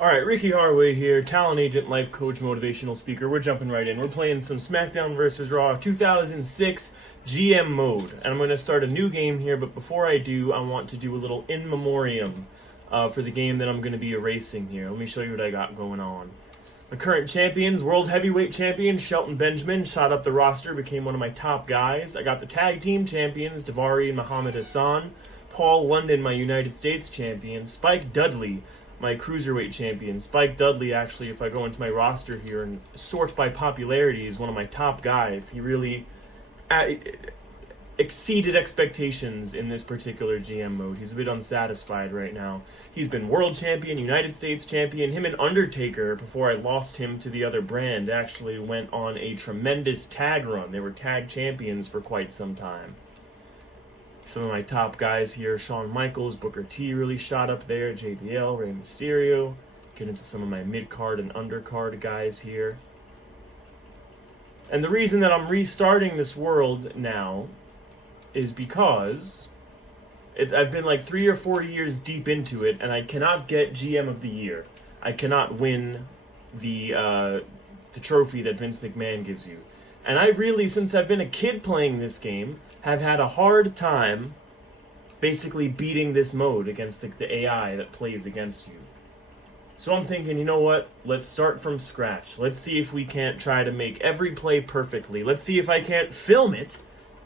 Alright, Ricky Harway here, talent agent, life coach, motivational speaker. We're jumping right in. We're playing some SmackDown vs. Raw 2006 GM mode. And I'm going to start a new game here, but before I do, I want to do a little in memoriam for the game that I'm going to be erasing here. Let me show you what I got going on. The current champions, World Heavyweight Champion Shelton Benjamin, shot up the roster, became one of my top guys. I got the Tag Team Champions, Daivari and Muhammad Hassan. Paul London, my United States Champion. Spike Dudley, my Cruiserweight Champion. Spike Dudley, actually, if I go into my roster here and sort by popularity, is one of my top guys. He really exceeded expectations in this particular GM mode. He's a bit unsatisfied right now. He's been World Champion, United States Champion. Him and Undertaker, before I lost him to the other brand, actually went on a tremendous tag run. They were tag champions for quite some time. Some of my top guys here, Shawn Michaels, Booker T really shot up there, JBL, Rey Mysterio. Get into some of my mid-card and undercard guys here. And the reason that I'm restarting this world now is because I've been like 3 or 4 years deep into it, and I cannot get GM of the Year. I cannot win the trophy that Vince McMahon gives you. And I really, since I've been a kid playing this game, have had a hard time basically beating this mode against the AI that plays against you. So I'm thinking, you know what? Let's start from scratch. Let's see if we can't try to make every play perfectly. Let's see if I can't film it,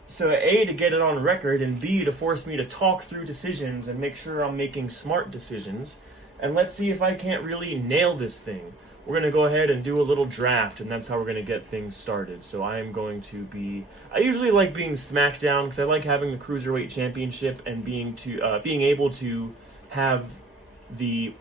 so A, to get it on record, and B, to force me to talk through decisions and make sure I'm making smart decisions. And let's see if I can't really nail this thing. We're going to go ahead and do a little draft, and that's how we're going to get things started. So I am going to be... I usually like being SmackDown, because I like having the Cruiserweight Championship and being able to have the...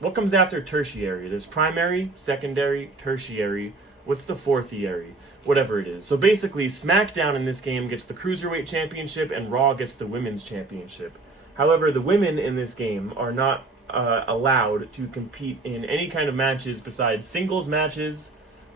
What comes after tertiary? There's primary, secondary, tertiary. What's the fourthiary? Whatever it is. So basically, SmackDown in this game gets the Cruiserweight Championship, and Raw gets the Women's Championship. However, the women in this game are not allowed to compete in any kind of matches besides singles matches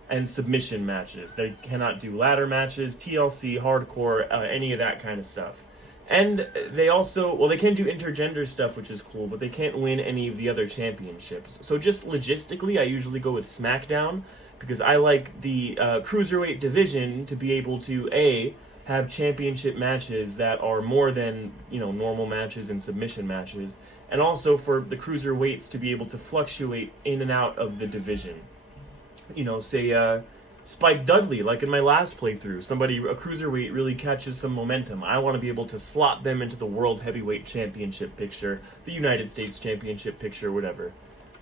and submission matches. They cannot do ladder matches, TLC, hardcore, any of that kind of stuff. And they also, well, they can do intergender stuff, which is cool, but they can't win any of the other championships. So just logistically, I usually go with SmackDown, because I like the Cruiserweight division to be able to, A, have championship matches that are more than, normal matches and submission matches, and also for the cruiserweights to be able to fluctuate in and out of the division. Say Spike Dudley, like in my last playthrough, a cruiserweight really catches some momentum. I want to be able to slot them into the World Heavyweight Championship picture, the United States Championship picture, whatever.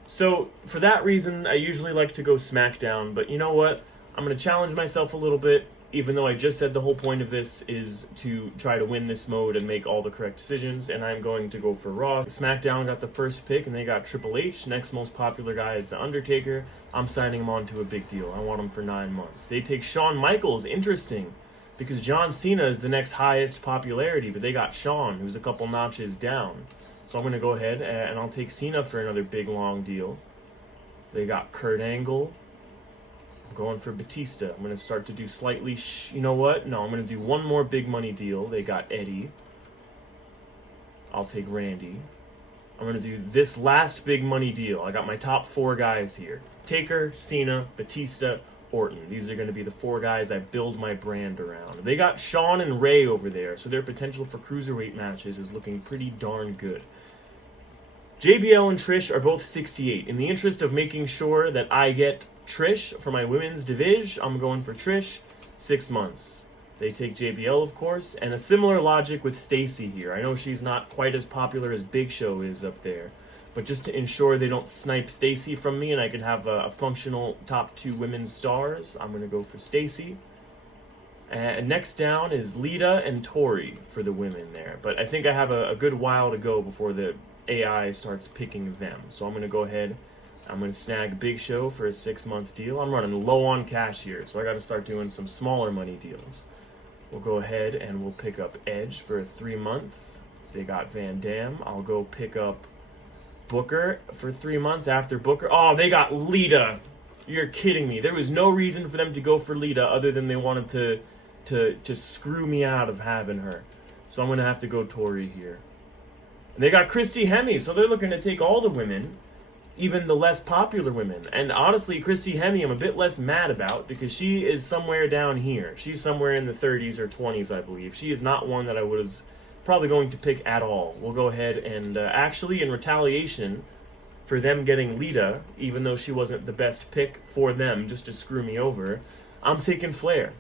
So, for that reason, I usually like to go SmackDown, but you know what? I'm going to challenge myself a little bit, even though I just said the whole point of this is to try to win this mode and make all the correct decisions, and I'm going to go for Raw. SmackDown got the first pick, and they got Triple H. Next most popular guy is The Undertaker. I'm signing him on to a big deal. I want him for 9 months. They take Shawn Michaels. Interesting, because John Cena is the next highest popularity, but they got Shawn, who's a couple notches down. So I'm going to go ahead, and I'll take Cena for another big, long deal. They got Kurt Angle. I'm going for Batista. I'm going to start to do slightly... you know what? No, I'm going to do one more big money deal. They got Eddie. I'll take Randy. I'm going to do this last big money deal. I got my top 4 guys here. Taker, Cena, Batista, Orton. These are going to be the 4 guys I build my brand around. They got Shawn and Rey over there, so their potential for cruiserweight matches is looking pretty darn good. JBL and Trish are both 68. In the interest of making sure that I get Trish for my women's division, I'm going for Trish, 6 months. They take JBL, of course, and a similar logic with Stacy here. I know she's not quite as popular as Big Show is up there, but just to ensure they don't snipe Stacy from me and I can have a functional top 2 women's stars, I'm going to go for Stacy. And next down is Lita and Tori for the women there, but I think I have a good while to go before the AI starts picking them. So I'm going to go ahead, I'm going to snag Big Show for a 6-month deal. I'm running low on cash here, so I got to start doing some smaller money deals. We'll go ahead and we'll pick up Edge for a 3-month. They got Van Dam. I'll go pick up Booker for 3 months after Booker. Oh, they got Lita. You're kidding me. There was no reason for them to go for Lita other than they wanted to screw me out of having her. So I'm going to have to go Tori here. And they got Christy Hemme, so they're looking to take all the women even the less popular women. And honestly, Christy Hemme I'm a bit less mad about because she is somewhere down here. She's somewhere in the 30s or 20s, I believe. She is not one that I was probably going to pick at all. We'll go ahead and actually, in retaliation for them getting Lita, even though she wasn't the best pick for them, just to screw me over, I'm taking Flair.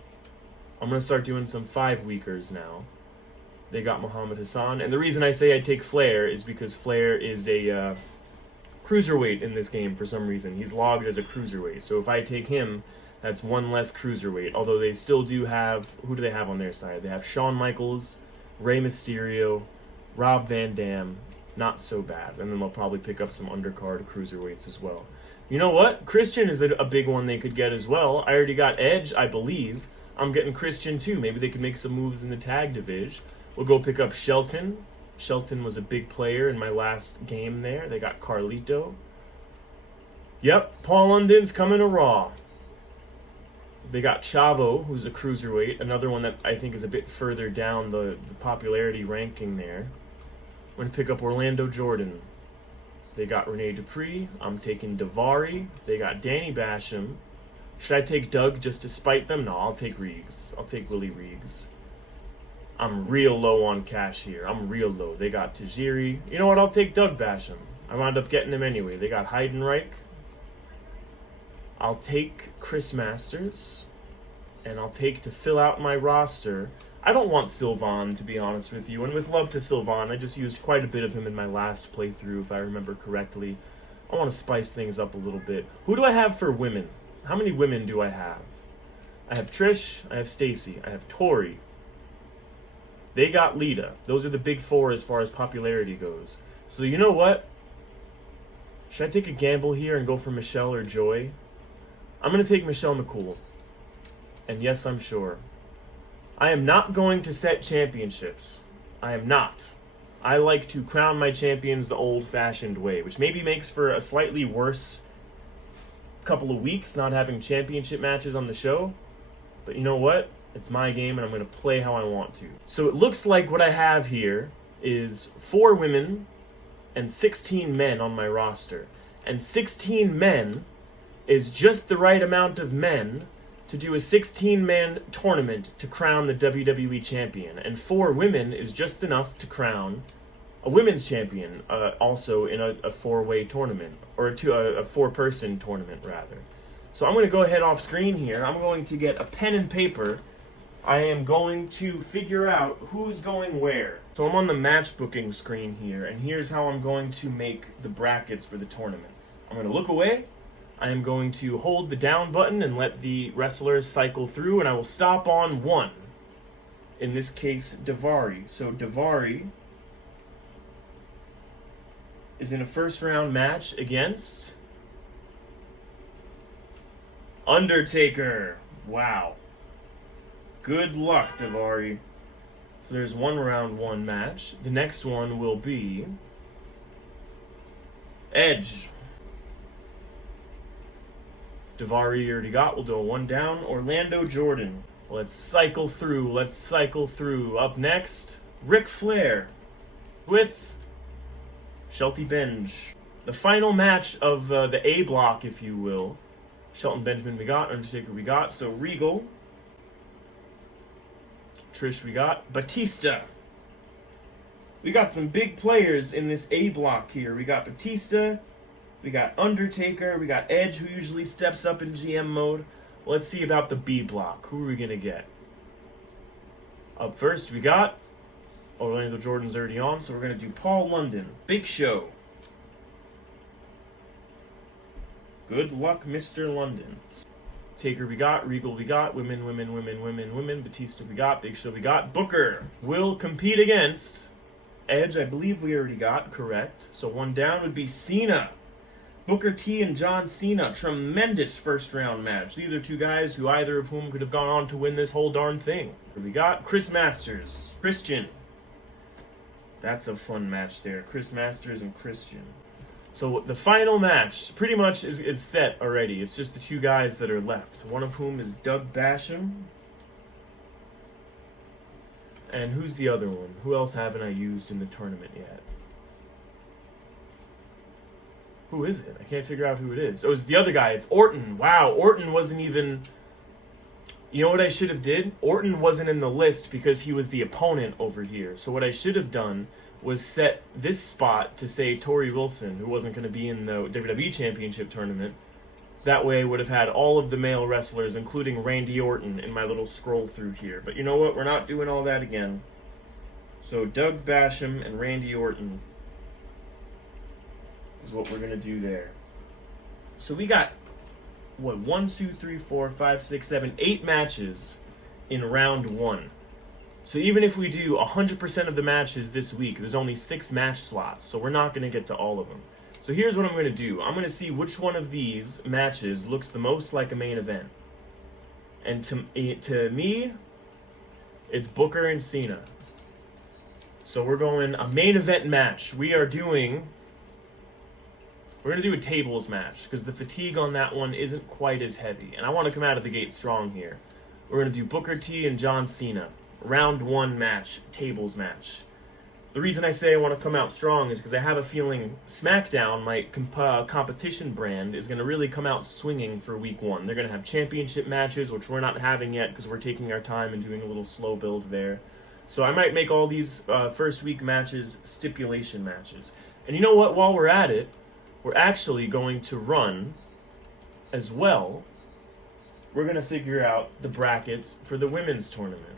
I'm going to start doing some 5-weekers now. They got Muhammad Hassan. And the reason I say I take Flair is because Flair is a cruiserweight in this game for some reason. He's logged as a cruiserweight. So if I take him, that's one less cruiserweight. Although they still do have... Who do they have on their side? They have Shawn Michaels, Rey Mysterio, Rob Van Dam. Not so bad. And then they'll probably pick up some undercard cruiserweights as well. You know what? Christian is a big one they could get as well. I already got Edge, I believe. I'm getting Christian too. Maybe they could make some moves in the tag division. We'll go pick up Shelton. Shelton was a big player in my last game there. They got Carlito. Yep, Paul London's coming to Raw. They got Chavo, who's a cruiserweight. Another one that I think is a bit further down the popularity ranking there. I'm going to pick up Orlando Jordan. They got Rene Dupree. I'm taking Daivari. They got Danny Basham. Should I take Doug just to spite them? No, I'll take Reeves. I'll take Willie Reeves. I'm real low on cash here. I'm real low. They got Tajiri. You know what? I'll take Doug Basham. I wound up getting him anyway. They got Heidenreich. I'll take Chris Masters. And I'll take, to fill out my roster, I don't want Sylvan, to be honest with you. And with love to Sylvan, I just used quite a bit of him in my last playthrough, if I remember correctly. I want to spice things up a little bit. Who do I have for women? How many women do I have? I have Trish. I have Stacy. I have Tori. They got Lita. Those are the big four as far as popularity goes. So you know what? Should I take a gamble here and go for Michelle or Joy? I'm going to take Michelle McCool. And yes, I'm sure. I am not going to set championships. I am not. I like to crown my champions the old-fashioned way, which maybe makes for a slightly worse couple of weeks not having championship matches on the show. But you know what? It's my game, and I'm going to play how I want to. So it looks like what I have here is 4 women and 16 men on my roster. And 16 men is just the right amount of men to do a 16-man tournament to crown the WWE champion. And 4 women is just enough to crown a women's champion, also in a 4-way tournament, or a 4-person tournament, rather. So I'm going to go ahead off screen here. I'm going to get a pen and paper. I am going to figure out who's going where. So I'm on the match booking screen here, and here's how I'm going to make the brackets for the tournament. I'm going to look away. I am going to hold the down button and let the wrestlers cycle through, and I will stop on 1. In this case, Daivari. So Daivari is in a first-round match against Undertaker. Wow. Good luck, Daivari. So there's 1 round 1 match. The next one will be Edge. Daivari already got. We'll do a 1 down. Orlando Jordan. Let's cycle through. Up next, Ric Flair with Shelty Benj. The final match of the A block, if you will. Shelton Benjamin we got. Undertaker we got. So Regal. Trish we got. Batista. We got some big players in this A block here. We got Batista. We got Undertaker, we got Edge, who usually steps up in GM mode. Let's see about the B block. Who are we going to get? Up first, we got Orlando Jordan's already on, so we're going to do Paul London. Big Show. Good luck, Mr. London. Taker we got, Regal we got, women. Batista we got, Big Show we got. Booker will compete against Edge, I believe we already got, correct. So 1 down would be Cena. Booker T and John Cena, tremendous first-round match. These are 2 guys who either of whom could have gone on to win this whole darn thing. We got Chris Masters, Christian. That's a fun match there, Chris Masters and Christian. So the final match pretty much is set already. It's just the 2 guys that are left, one of whom is Doug Basham. And who's the other one? Who else haven't I used in the tournament yet? Who is it? I can't figure out who it is. Oh, it's the other guy. It's Orton. Wow, Orton wasn't even... You know what I should have did? Orton wasn't in the list because he was the opponent over here. So what I should have done was set this spot to say Tori Wilson, who wasn't going to be in the WWE Championship tournament. That way I would have had all of the male wrestlers, including Randy Orton, in my little scroll through here. But you know what? We're not doing all that again. So Doug Basham and Randy Orton is what we're going to do there. So we got, 1, 2, 3, 4, 5, 6, 7, 8 matches in round 1. So even if we do 100% of the matches this week, there's only 6 match slots, so we're not going to get to all of them. So here's what I'm going to do. I'm going to see which one of these matches looks the most like a main event. And to me, it's Booker and Cena. So we're going a main event match. We're going to do a tables match because the fatigue on that one isn't quite as heavy. And I want to come out of the gate strong here. We're going to do Booker T and John Cena. Round 1 match, tables match. The reason I say I want to come out strong is because I have a feeling SmackDown, my competition brand, is going to really come out swinging for week 1. They're going to have championship matches, which we're not having yet because we're taking our time and doing a little slow build there. So I might make all these first week matches stipulation matches. And you know what? While we're at it, we're actually going to run as well. We're going to figure out the brackets for the women's tournament.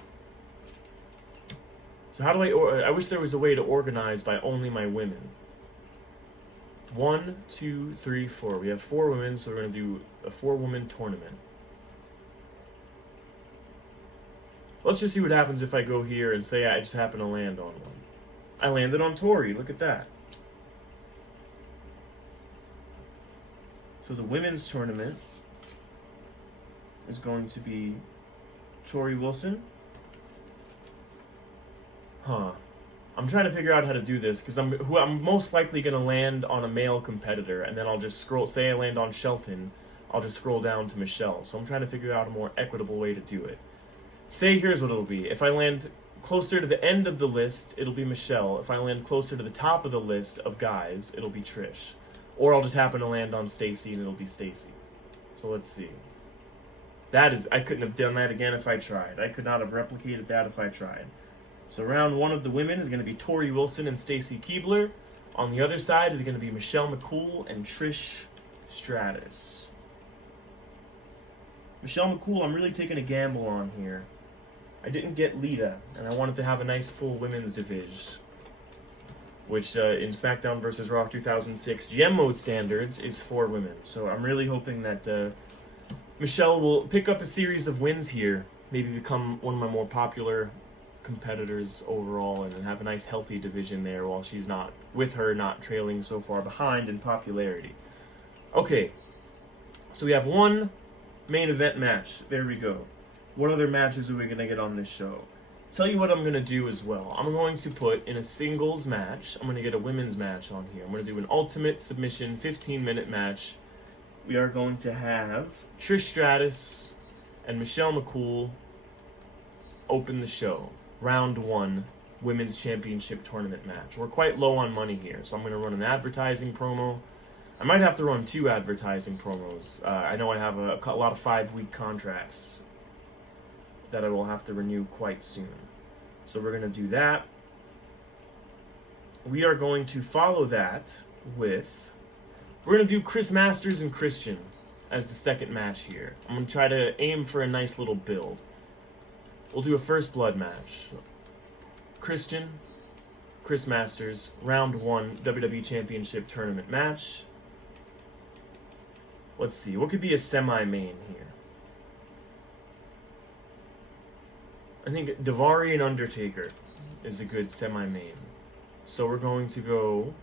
So how do I wish there was a way to organize by only my women. 1, 2, 3, 4. We have 4 women, so we're going to do a 4-woman tournament. Let's just see what happens if I go here and say I just happen to land on one. I landed on Tori. Look at that. So the women's tournament is going to be Tori Wilson. I'm trying to figure out how to do this because I'm most likely going to land on a male competitor, and then I'll just scroll. Say I land on Shelton, I'll just scroll down to Michelle. So I'm trying to figure out a more equitable way to do it. Say here's what it'll be. If I land closer to the end of the list, it'll be Michelle. If I land closer to the top of the list of guys, it'll be Trish. Or I'll just happen to land on Stacy and it'll be Stacy. So let's see. I couldn't have done that again if I tried. I could not have replicated that if I tried. So round 1 of the women is going to be Tori Wilson and Stacy Keibler. On the other side is going to be Michelle McCool and Trish Stratus. Michelle McCool, I'm really taking a gamble on here. I didn't get Lita, and I wanted to have a nice full women's division, which in SmackDown vs. Raw 2006 GM mode standards is 4 women. So I'm really hoping that Michelle will pick up a series of wins here, maybe become one of my more popular competitors overall, and have a nice healthy division there while she's not trailing so far behind in popularity. Okay, so we have 1 main event match. There we go. What other matches are we going to get on this show? Tell you what I'm going to do as well. I'm going to put in a singles match. I'm going to get a women's match on here. I'm going to do an ultimate submission 15-minute match. We are going to have Trish Stratus and Michelle McCool open the show. Round 1 women's championship tournament match. We're quite low on money here, so I'm going to run an advertising promo. I might have to run 2 advertising promos. I know I have a lot of 5-week contracts that I will have to renew quite soon. So we're going to do that. We are going to follow that with... We're going to do Chris Masters and Christian as the second match here. I'm going to try to aim for a nice little build. We'll do a first blood match. Christian, Chris Masters, round 1 WWE Championship tournament match. Let's see, what could be a semi-main here? I think Daivari and Undertaker is a good semi-main. So we're going to go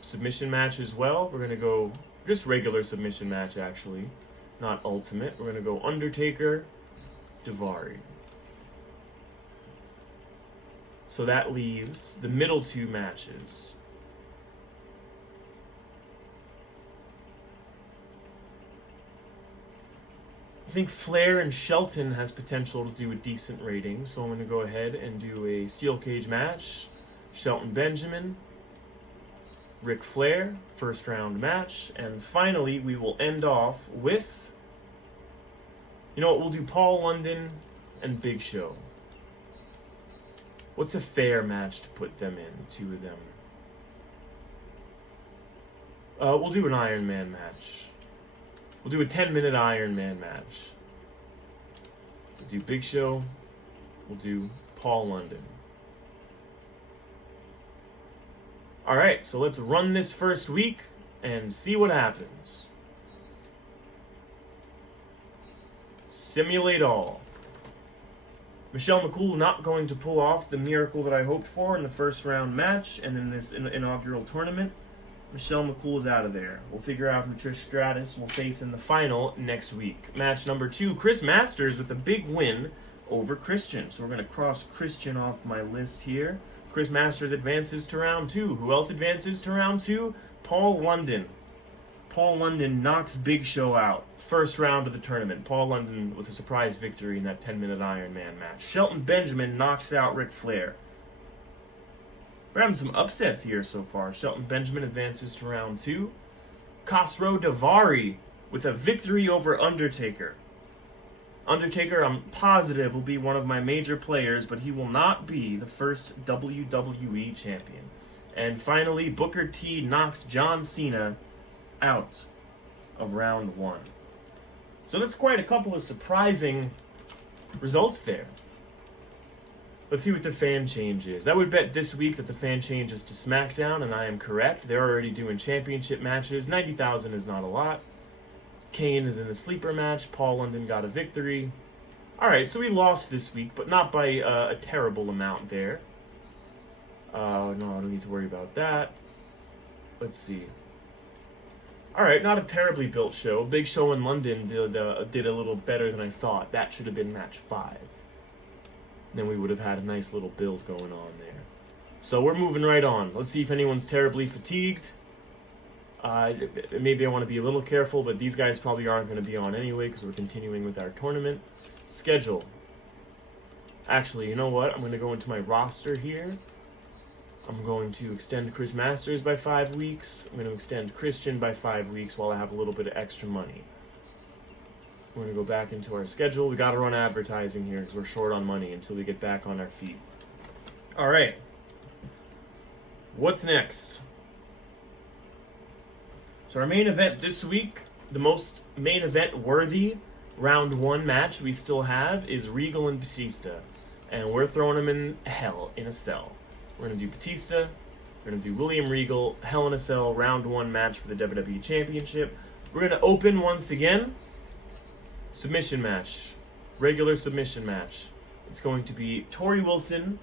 submission match as well. We're going to go just regular submission match, actually, not ultimate. We're going to go Undertaker, Daivari. So that leaves the middle 2 matches. I think Flair and Shelton has potential to do a decent rating, so I'm going to go ahead and do a steel cage match. Shelton Benjamin. Ric Flair, first round match. And finally, we will end off with, you know what, we'll do Paul London and Big Show. What's a fair match to put them in, two of them? We'll do an Iron Man match. We'll do a 10-minute Iron Man match. We'll do Big Show. We'll do Paul London. Alright, so let's run this first week and see what happens. Simulate all. Michelle McCool not going to pull off the miracle that I hoped for in the first round match and in this inaugural tournament. Michelle McCool is out of there. We'll figure out who Trish Stratus will face in the final next week. Match number 2, Chris Masters with a big win over Christian. So we're going to cross Christian off my list here. Chris Masters advances to round 2. Who else advances to round 2? Paul London. Paul London knocks Big Show out. First round of the tournament. Paul London with a surprise victory in that 10-minute Iron Man match. Shelton Benjamin knocks out Ric Flair. We're having some upsets here so far. Shelton Benjamin advances to round 2. Khosrow Davari with a victory over Undertaker. Undertaker, I'm positive, will be one of my major players, but he will not be the first WWE champion. And finally, Booker T knocks John Cena out of round 1. So that's quite a couple of surprising results there. Let's see what the fan change is. I would bet this week that the fan change is to SmackDown, and I am correct. They're already doing championship matches. 90,000 is not a lot. Kane is in the sleeper match. Paul London got a victory. Alright, so we lost this week, but not by a terrible amount there. No, I don't need to worry about that. Let's see. Alright, not a terribly built show. Big Show in London did a little better than I thought. That should have been match 5. Then we would have had a nice little build going on there. So we're moving right on. Let's see if anyone's terribly fatigued. Maybe I want to be a little careful, but these guys probably aren't going to be on anyway because we're continuing with our tournament schedule. Actually, you know what? I'm going to go into my roster here. I'm going to extend Chris Masters by 5 weeks. I'm going to extend Christian by 5 weeks while I have a little bit of extra money. We're going to go back into our schedule. We got to run advertising here because we're short on money until we get back on our feet. All right. What's next? So our main event this week, the most main event worthy round 1 match we still have is Regal and Batista. And we're throwing them in hell in a cell. We're going to do Batista. We're going to do William Regal, Hell in a Cell, round 1 match for the WWE Championship. We're going to open once again. Submission match. Regular submission match. It's going to be Tori Wilson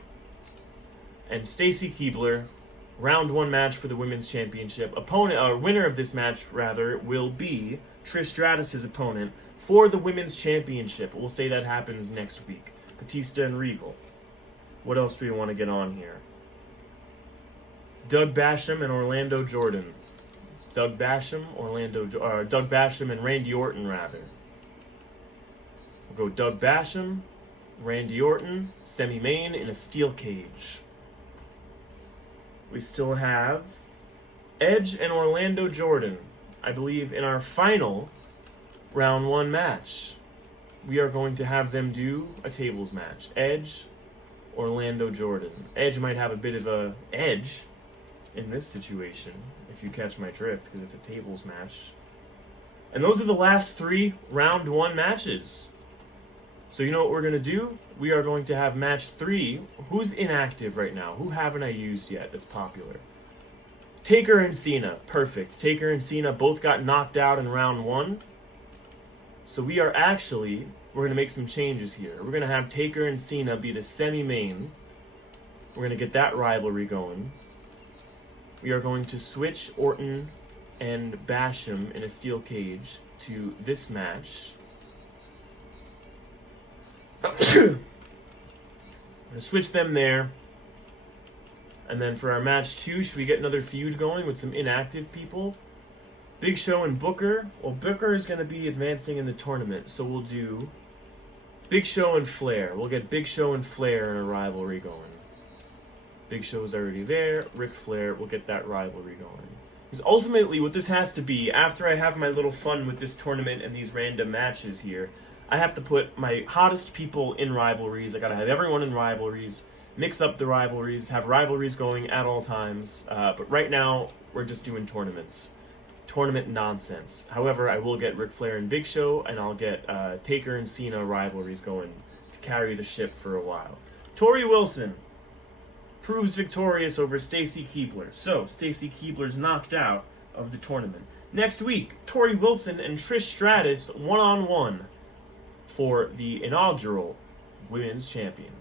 and Stacy Keibler. Round 1 match for the Women's Championship. Winner of this match, rather, will be Trish Stratus' opponent for the Women's Championship. We'll say that happens next week. Batista and Regal. What else do we want to get on here? Doug Basham and Orlando Jordan. Doug Basham and Randy Orton, rather. We'll go Doug Basham, Randy Orton, semi-main in a steel cage. We still have Edge and Orlando Jordan, I believe, in our final round 1 match. We are going to have them do a tables match. Edge, Orlando Jordan. Edge might have a bit of a edge in this situation, if you catch my drift, because it's a tables match. And those are the last 3 round 1 matches. So you know what we're going to do? We are going to have match 3. Who's inactive right now? Who haven't I used yet that's popular? Taker and Cena. Perfect. Taker and Cena both got knocked out in round 1. So we're going to make some changes here. We're going to have Taker and Cena be the semi-main. We're going to get that rivalry going. We are going to switch Orton and Basham in a steel cage to this match. I'm going to switch them there. And then for our match 2, should we get another feud going with some inactive people? Big Show and Booker. Well, Booker is going to be advancing in the tournament, so we'll do Big Show and Flair. We'll get Big Show and Flair in a rivalry going. Big Show's already there. Ric Flair will get that rivalry going. Because ultimately, what this has to be, after I have my little fun with this tournament and these random matches here, I have to put my hottest people in rivalries. I gotta have everyone in rivalries, mix up the rivalries, have rivalries going at all times. But right now, we're just doing tournaments. Tournament nonsense. However, I will get Ric Flair and Big Show, and I'll get Taker and Cena rivalries going to carry the ship for a while. Tori Wilson proves victorious over Stacy Keibler. So, Stacy Keibler's knocked out of the tournament. Next week, Tori Wilson and Trish Stratus one-on-one for the inaugural Women's Champion.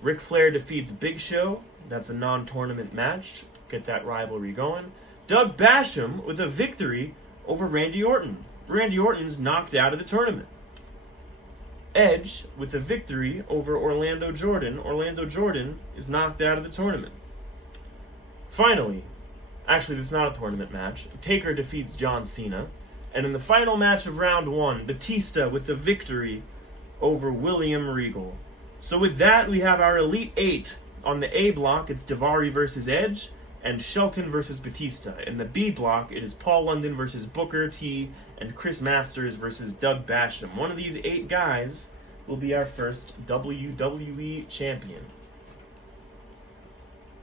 Ric Flair defeats Big Show. That's a non-tournament match. Get that rivalry going. Doug Basham with a victory over Randy Orton. Randy Orton's knocked out of the tournament. Edge with a victory over Orlando Jordan. Orlando Jordan is knocked out of the tournament. Finally, actually this is not a tournament match, Taker defeats John Cena. And in the final match of round 1, Batista with a victory over William Regal. So with that, we have our Elite 8. On the A block, it's Daivari versus Edge and Shelton versus Batista. In the B block, it is Paul London versus Booker T and Chris Masters versus Doug Basham. One of these 8 guys will be our first WWE champion.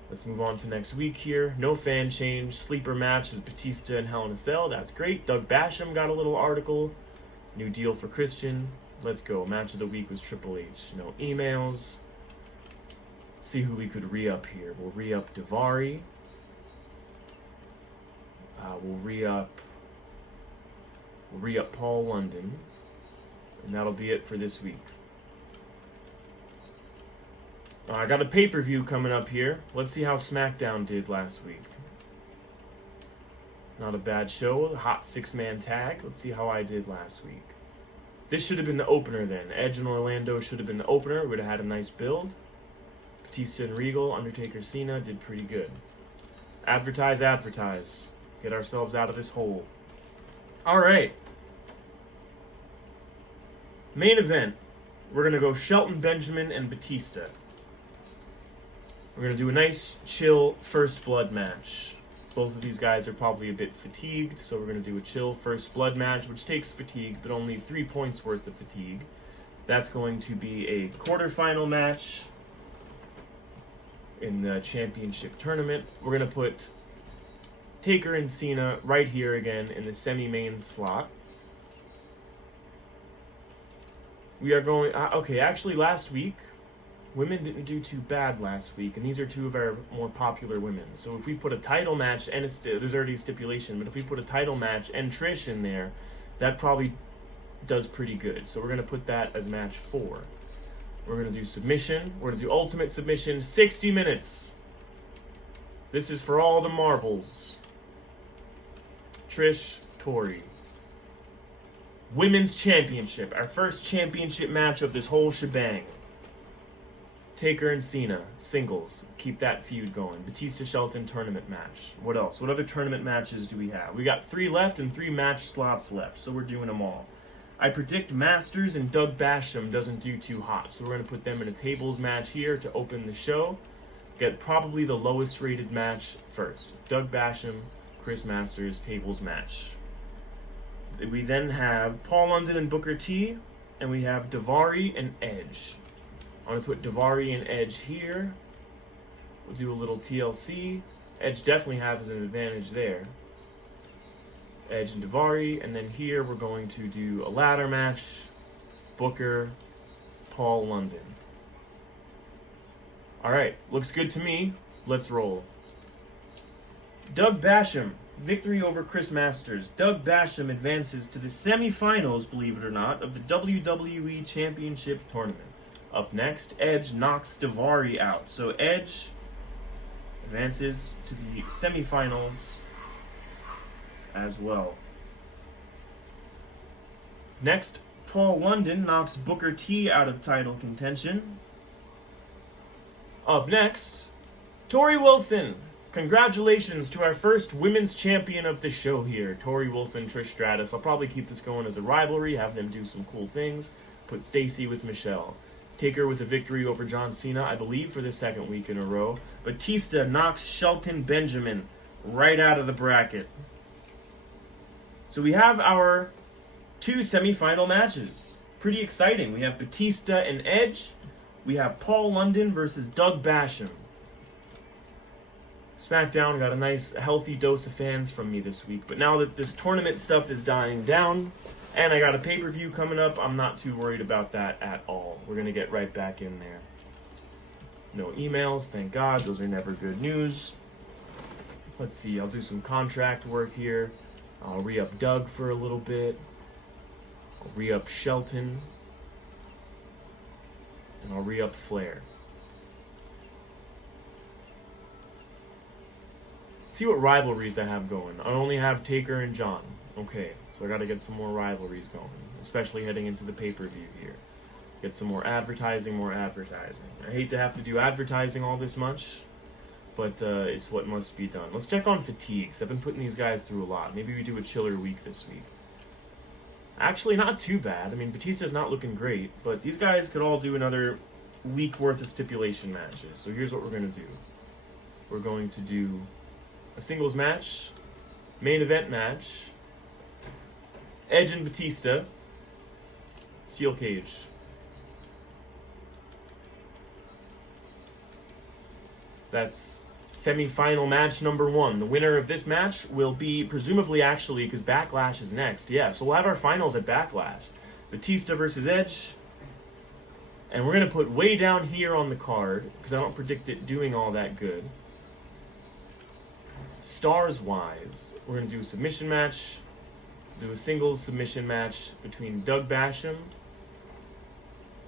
Let's move on to next week here. No fan change. Sleeper match is Batista and Hell in a Cell. That's great. Doug Basham got a little article. New deal for Christian. Let's go. Match of the week was Triple H. No emails. See who we could re-up here. We'll re-up Daivari. We'll re-up Paul London. And that'll be it for this week. I got a pay-per-view coming up here. Let's see how SmackDown did last week. Not a bad show. A hot 6-man tag. Let's see how I did last week. This should have been the opener then. Edge and Orlando should have been the opener. Would have had a nice build. Batista and Regal, Undertaker, Cena did pretty good. Advertise, advertise. Get ourselves out of this hole. Alright. Main event. We're going to go Shelton Benjamin and Batista. We're going to do a nice, chill First Blood match. Both of these guys are probably a bit fatigued, so we're going to do a chill First Blood match, which takes fatigue, but only 3 points worth of fatigue. That's going to be a quarterfinal match in the championship tournament. We're going to put Taker and Cena right here again in the semi-main slot. We are going... okay, actually last week, women didn't do too bad last week, and these are 2 of our more popular women. So if we put a title match and there's already a stipulation, but if we put a title match and Trish in there, that probably does pretty good. So we're going to put that as match 4. We're going to do submission. We're going to do ultimate submission, 60 minutes. This is for all the marbles. Trish, Tori. Women's Championship. Our first championship match of this whole shebang. Taker and Cena, singles. Keep that feud going. Batista Shelton tournament match. What else? What other tournament matches do we have? We got 3 left and 3 match slots left, so we're doing them all. I predict Masters and Doug Basham doesn't do too hot, so we're going to put them in a tables match here to open the show. Get probably the lowest rated match first. Doug Basham, Chris Masters, tables match. We then have Paul London and Booker T, and we have Daivari and Edge. I'm going to put Daivari and Edge here. We'll do a little TLC. Edge definitely has an advantage there. Edge and Daivari, and then here we're going to do a ladder match. Booker, Paul London. Alright, looks good to me. Let's roll. Doug Basham, victory over Chris Masters. Doug Basham advances to the semifinals, believe it or not, of the WWE Championship Tournament. Up next, Edge knocks Daivari out. So Edge advances to the semifinals as well. Next, Paul London knocks Booker T out of title contention. Up next, Tori Wilson. Congratulations to our first women's champion of the show here. Tori Wilson, Trish Stratus. I'll probably keep this going as a rivalry, have them do some cool things. Put Stacy with Michelle. Taker with a victory over John Cena, I believe, for the second week in a row. Batista knocks Shelton Benjamin right out of the bracket. So we have our 2 semifinal matches. Pretty exciting. We have Batista and Edge. We have Paul London versus Doug Basham. SmackDown got a nice, healthy dose of fans from me this week. But now that this tournament stuff is dying down, and I got a pay-per-view coming up, I'm not too worried about that at all. We're going to get right back in there. No emails, thank God. Those are never good news. Let's see, I'll do some contract work here. I'll re-up Doug for a little bit. I'll re-up Shelton. And I'll re-up Flair. See what rivalries I have going. I only have Taker and John. Okay, so I gotta get some more rivalries going. Especially heading into the pay-per-view here. Get some more advertising, I hate to have to do advertising all this much, but it's what must be done. Let's check on fatigues. I've been putting these guys through a lot. Maybe we do a chiller week this week. Actually, not too bad. I mean, Batista's not looking great, but these guys could all do another week worth of stipulation matches. So here's what we're going to do. We're going to do a singles match, main event match, Edge and Batista, steel cage. That's semi-final match number 1. The winner of this match will be, presumably actually, because Backlash is next. Yeah, so we'll have our finals at Backlash. Batista versus Edge. And we're going to put way down here on the card, because I don't predict it doing all that good. Stars-wise, we're going to do a submission match, do a singles submission match between Doug Basham.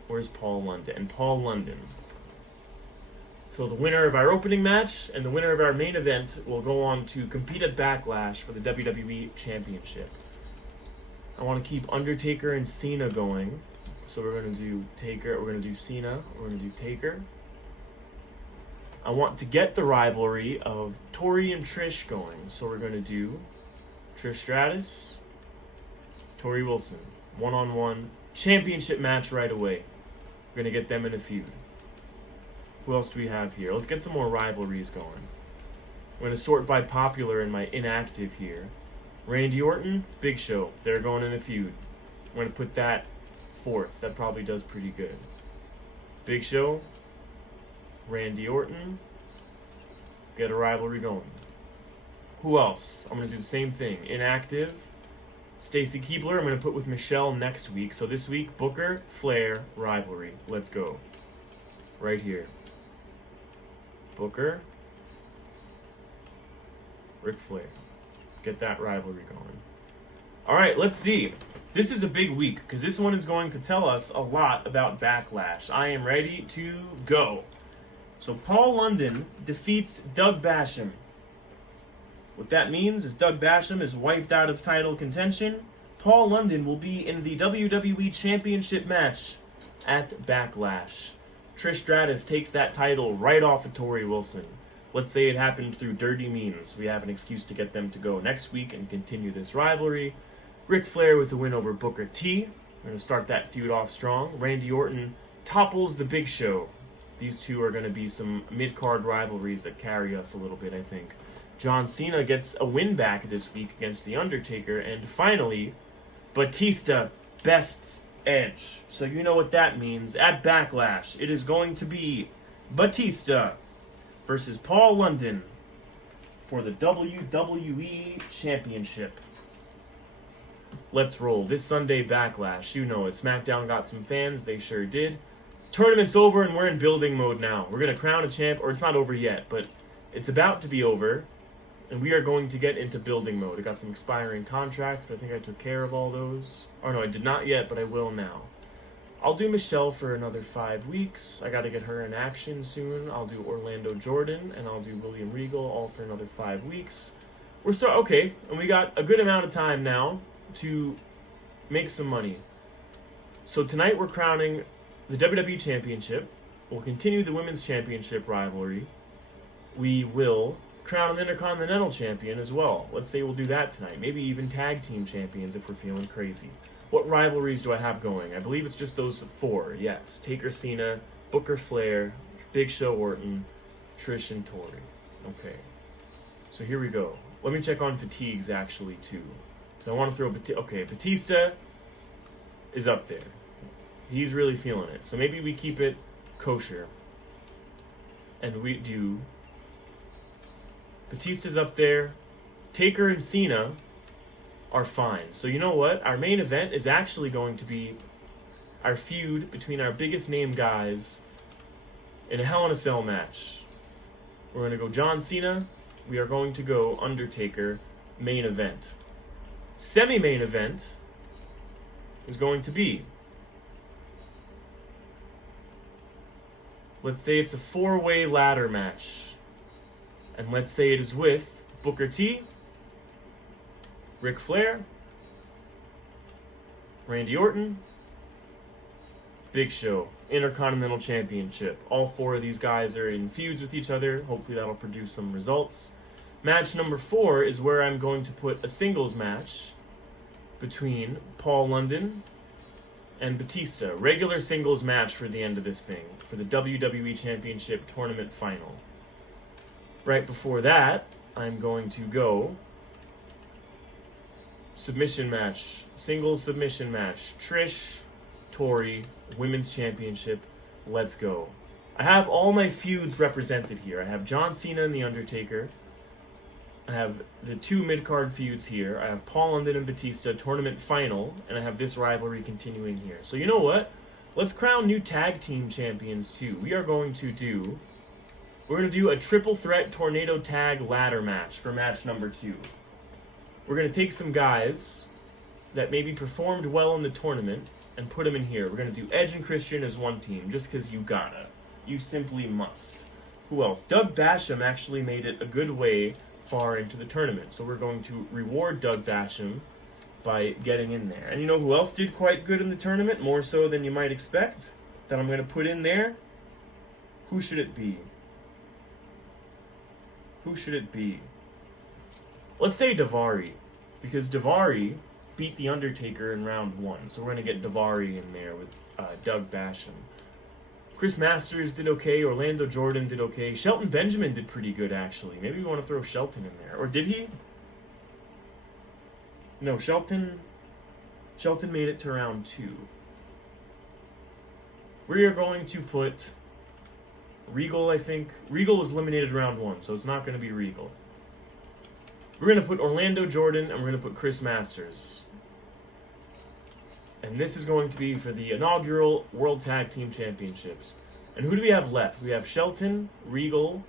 Where's Paul London? And Paul London. So the winner of our opening match and the winner of our main event will go on to compete at Backlash for the WWE Championship. I want to keep Undertaker and Cena going. So we're going to do Taker, we're going to do Cena, we're going to do Taker. I want to get the rivalry of Tori and Trish going. So we're going to do Trish Stratus, Tori Wilson. One-on-one championship match right away. We're going to get them in a feud. Who else do we have here? Let's get some more rivalries going. I'm going to sort by popular in my inactive here. Randy Orton, Big Show. They're going in a feud. I'm going to put that 4th. That probably does pretty good. Big Show, Randy Orton. Get a rivalry going. Who else? I'm going to do the same thing. Inactive. Stacy Keibler, I'm going to put with Michelle next week. So this week, Booker, Flair, rivalry. Let's go. Right here. Booker, Ric Flair. Get that rivalry going. All right, let's see. This is a big week because this one is going to tell us a lot about Backlash. I am ready to go. So Paul London defeats Doug Basham. What that means is Doug Basham is wiped out of title contention. Paul London will be in the WWE Championship match at Backlash. Trish Stratus takes that title right off of Tori Wilson. Let's say it happened through dirty means. We have an excuse to get them to go next week and continue this rivalry. Ric Flair with the win over Booker T. We're going to start that feud off strong. Randy Orton topples the Big Show. These two are going to be some mid-card rivalries that carry us a little bit, I think. John Cena gets a win back this week against The Undertaker. And finally, Batista bests Edge. So you know what that means. At Backlash, it is going to be Batista versus Paul London for the WWE Championship. Let's roll. This Sunday, Backlash. You know it. SmackDown got some fans. They sure did. Tournament's over and we're in building mode now. We're going to crown a champ, or it's not over yet, but it's about to be over. And we are going to get into building mode. I got some expiring contracts, but I think I took care of all those. Oh no, I did not yet, but I will now. I'll do Michelle for another 5 weeks. I got to get her in action soon. I'll do Orlando Jordan, and I'll do William Regal, all for another 5 weeks. Okay, and we got a good amount of time now to make some money. So tonight we're crowning the WWE Championship. We'll continue the Women's Championship rivalry. We will crown an Intercontinental Champion as well. Let's say we'll do that tonight. Maybe even Tag Team Champions if we're feeling crazy. What rivalries do I have going? I believe it's just those 4. Yes, Taker, Cena, Booker, Flair, Big Show, Orton, Trish, and Tori. Okay, so here we go. Let me check on fatigues actually too. So I want to throw okay, Batista is up there. He's really feeling it. So maybe we keep it kosher. And we do Batista's up there. Taker and Cena are fine. So you know what? Our main event is actually going to be our feud between our biggest name guys in a Hell in a Cell match. We're going to go John Cena. We are going to go Undertaker main event. Semi-main event is going to be, let's say it's a 4-way ladder match. And let's say it is with Booker T, Ric Flair, Randy Orton, Big Show, Intercontinental Championship. All 4 of these guys are in feuds with each other. Hopefully that'll produce some results. Match number 4 is where I'm going to put a singles match between Paul London and Batista. Regular singles match for the end of this thing, for the WWE Championship Tournament Final. Right before that, I'm going to go submission match, singles submission match, Trish, Tori, Women's Championship. Let's go. I have all my feuds represented here. I have John Cena and The Undertaker. I have the 2 mid-card feuds here. I have Paul London and Batista tournament final, and I have this rivalry continuing here. So you know what? Let's crown new tag team champions too. We're going to do a triple threat tornado tag ladder match for match number 2. We're going to take some guys that maybe performed well in the tournament and put them in here. We're going to do Edge and Christian as one team, just because you gotta. You simply must. Who else? Doug Basham actually made it a good way far into the tournament, so we're going to reward Doug Basham by getting in there. And you know who else did quite good in the tournament, more so than you might expect, that I'm going to put in there? Who should it be? Who should it be? Let's say Daivari, because Daivari beat The Undertaker in round 1, so we're going to get Daivari in there with Doug Basham. Chris Masters did okay. Orlando Jordan did okay. Shelton Benjamin did pretty good, actually. Maybe we want to throw Shelton in there. Or did he? No, Shelton made it to round 2. We are going to put Regal, I think. Regal was eliminated round 1, so it's not going to be Regal. We're going to put Orlando Jordan, and we're going to put Chris Masters. And this is going to be for the inaugural World Tag Team Championships. And who do we have left? We have Shelton, Regal,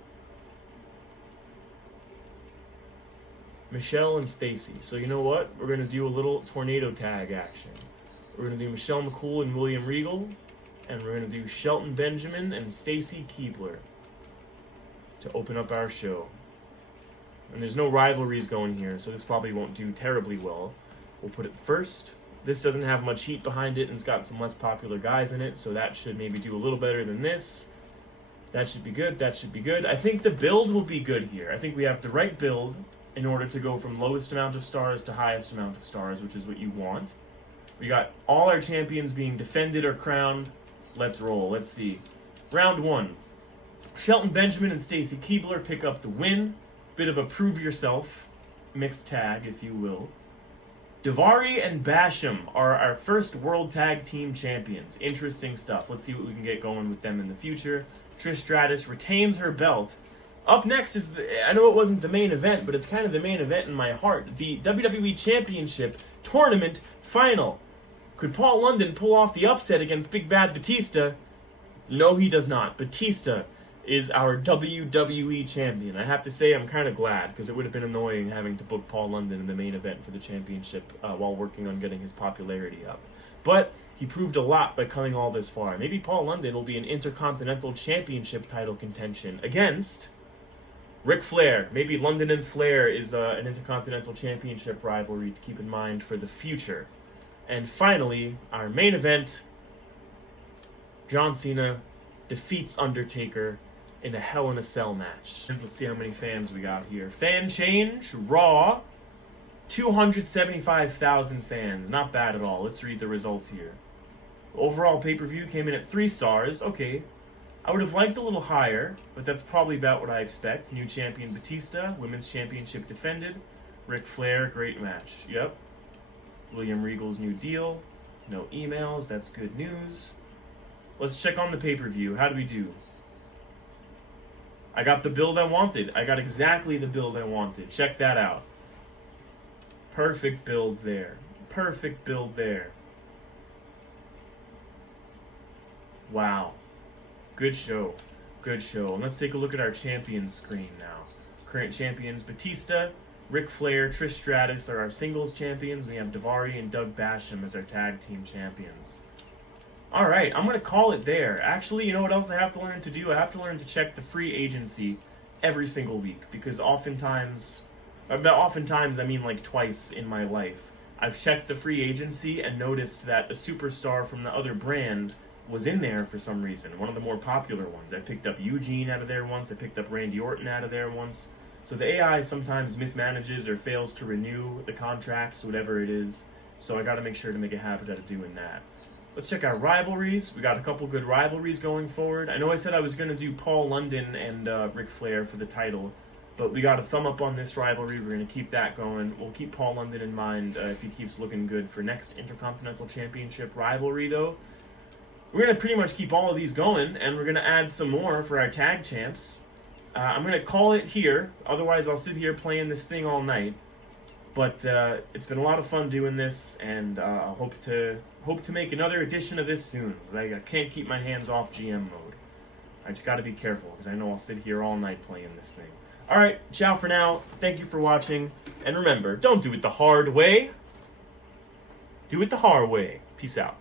Michelle, and Stacy. So you know what? We're going to do a little tornado tag action. We're going to do Michelle McCool and William Regal. And we're going to do Shelton Benjamin and Stacy Keibler to open up our show. And there's no rivalries going here, so this probably won't do terribly well. We'll put it first. This doesn't have much heat behind it, and it's got some less popular guys in it, so that should maybe do a little better than this. That should be good. That should be good. I think the build will be good here. I think we have the right build in order to go from lowest amount of stars to highest amount of stars, which is what you want. We got all our champions being defended or crowned. Let's roll. Let's see. Round 1. Shelton Benjamin and Stacy Keibler pick up the win. Bit of a prove yourself mixed tag, if you will. Daivari and Basham are our first World Tag Team Champions. Interesting stuff. Let's see what we can get going with them in the future. Trish Stratus retains her belt. Up next is, I know it wasn't the main event, but it's kind of the main event in my heart. The WWE Championship Tournament Final. Could Paul London pull off the upset against Big Bad Batista? No, he does not. Batista is our WWE champion. I have to say I'm kind of glad, because it would have been annoying having to book Paul London in the main event for the championship while working on getting his popularity up. But he proved a lot by coming all this far. Maybe Paul London will be in Intercontinental Championship title contention against Ric Flair. Maybe London and Flair is an Intercontinental Championship rivalry to keep in mind for the future. And finally, our main event, John Cena defeats Undertaker in a Hell in a Cell match. Let's see how many fans we got here. Fan change, Raw. 275,000 fans. Not bad at all. Let's read the results here. Overall pay-per-view came in at 3 stars. Okay. I would have liked a little higher, but that's probably about what I expect. New champion Batista, women's championship defended. Ric Flair, great match. Yep. William Regal's new deal. No emails, that's good news. Let's check on the pay-per-view. How do we do? I got the build I wanted. I got exactly the build I wanted. Check that out. Perfect build there. Perfect build there. Wow. Good show. Good show. And let's take a look at our champions screen now. Current champions, Batista, Ric Flair, Trish Stratus are our singles champions. We have Daivari and Doug Basham as our tag team champions. Alright, I'm going to call it there. Actually, you know what else I have to learn to do? I have to learn to check the free agency every single week. Because oftentimes I mean like twice in my life, I've checked the free agency and noticed that a superstar from the other brand was in there for some reason. One of the more popular ones. I picked up Eugene out of there once. I picked up Randy Orton out of there once. So the AI sometimes mismanages or fails to renew the contracts, whatever it is. So I got to make sure to make a habit out of doing that. Let's check our rivalries. We got a couple good rivalries going forward. I know I said I was going to do Paul London and Ric Flair for the title, but we got a thumb up on this rivalry. We're going to keep that going. We'll keep Paul London in mind if he keeps looking good for next Intercontinental Championship rivalry, though. We're going to pretty much keep all of these going, and we're going to add some more for our tag champs. I'm going to call it here. Otherwise, I'll sit here playing this thing all night. But it's been a lot of fun doing this, and I hope to make another edition of this soon. I can't keep my hands off GM mode. I just got to be careful, because I know I'll sit here all night playing this thing. Alright, ciao for now. Thank you for watching. And remember, don't do it the hard way. Do it the hard way. Peace out.